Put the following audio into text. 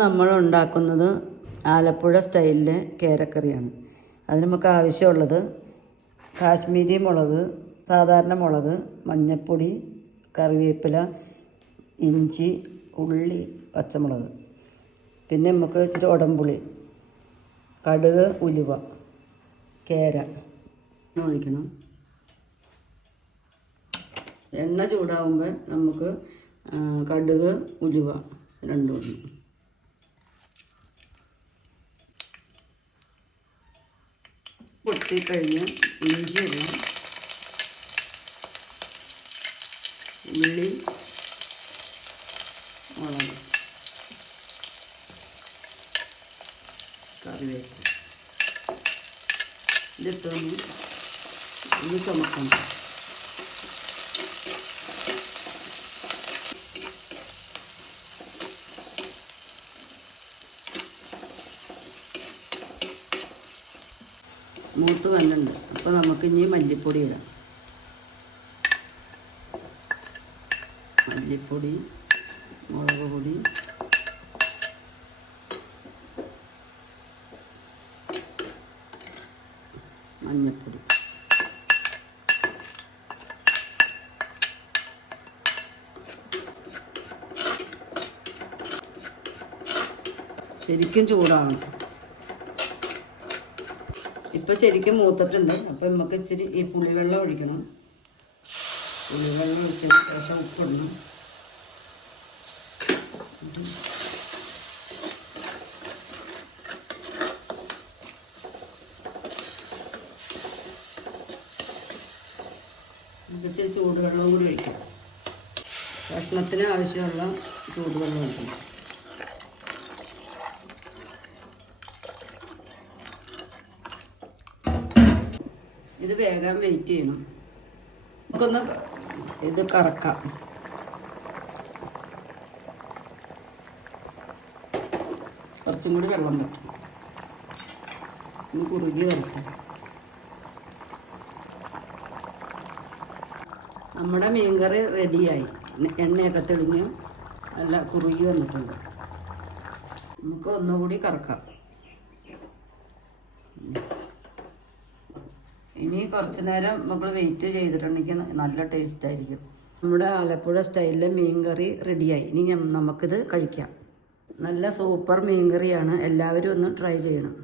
നമ്മൾ ഉണ്ടാക്കുന്നത് ആലപ്പുഴ സ്റ്റൈലിലെ കേരക്കറിയാണ്. അതിന് നമുക്ക് ആവശ്യമുള്ളത് കാശ്മീരി മുളക്, സാധാരണ മുളക്, മഞ്ഞൾപ്പൊടി, കറിവേപ്പില, ഇഞ്ചി, ഉള്ളി, പച്ചമുളക്, പിന്നെ നമുക്ക് ഇച്ചിരി ഉടമ്പുളി, കടുക്, ഉലുവ, കേര ഒഴിക്കണം. എണ്ണ ചൂടാവുമ്പോൾ നമുക്ക് കടുക്, ഉലുവ രണ്ടും ഇടണം. പൊട്ടിക്കഴിഞ്ഞ് ഇഞ്ചി ഇടണം, ഉള്ളി, മുളക്, കറിവേപ്പില ഇതിട്ടൊന്ന് ചുമക്കണം. മൂത്ത് വന്നുണ്ട്. അപ്പോൾ നമുക്ക് ഇനി മല്ലിപ്പൊടി ഇടാം. മല്ലിപ്പൊടി, മുളക് പൊടി, മഞ്ഞൾപ്പൊടി, ശരിക്കും ചൂടാവണം. ഇപ്പോൾ ശരിക്കും മൂത്തിട്ടുണ്ട്. അപ്പോൾ നമുക്ക് ഇച്ചിരി ഈ പുളിവെള്ളം ഒഴിക്കണം. പുളിവെള്ളം ഒഴിച്ചതിന് ശേഷം ഉപ്പിടണം. ഇച്ചിരി ചൂടുവെള്ളവും കൂടി ഒഴിക്കണം. ഭക്ഷണത്തിന് ആവശ്യമുള്ള ചൂടുവെള്ളം ഒഴിക്കണം. ഇത് വേഗം വെയിറ്റ് ചെയ്യണം. നമുക്കൊന്ന് ഇത് കറക്കാം. കുറച്ചും കൂടി വെള്ളം പറ്റും. ഒന്ന് കുറുകി വരട്ടെ. നമ്മുടെ മീൻകറി റെഡിയായി. എണ്ണയൊക്കെ തെളിഞ്ഞ് നല്ല കുറുകി വന്നിട്ടുണ്ട്. നമുക്ക് ഒന്നുകൂടി കറക്കാം. ഇനി കുറച്ച് നേരം നമ്മൾ വെയിറ്റ് ചെയ്തിട്ടുണ്ടെങ്കിൽ നല്ല ടേസ്റ്റ് ആയിരിക്കും. നമ്മുടെ ആലപ്പുഴ സ്റ്റൈലിലെ മീൻകറി റെഡിയായി. ഇനി നമുക്കിത് കഴിക്കാം. നല്ല സൂപ്പർ മീൻകറിയാണ്. എല്ലാവരും ഒന്ന് ട്രൈ ചെയ്യണം.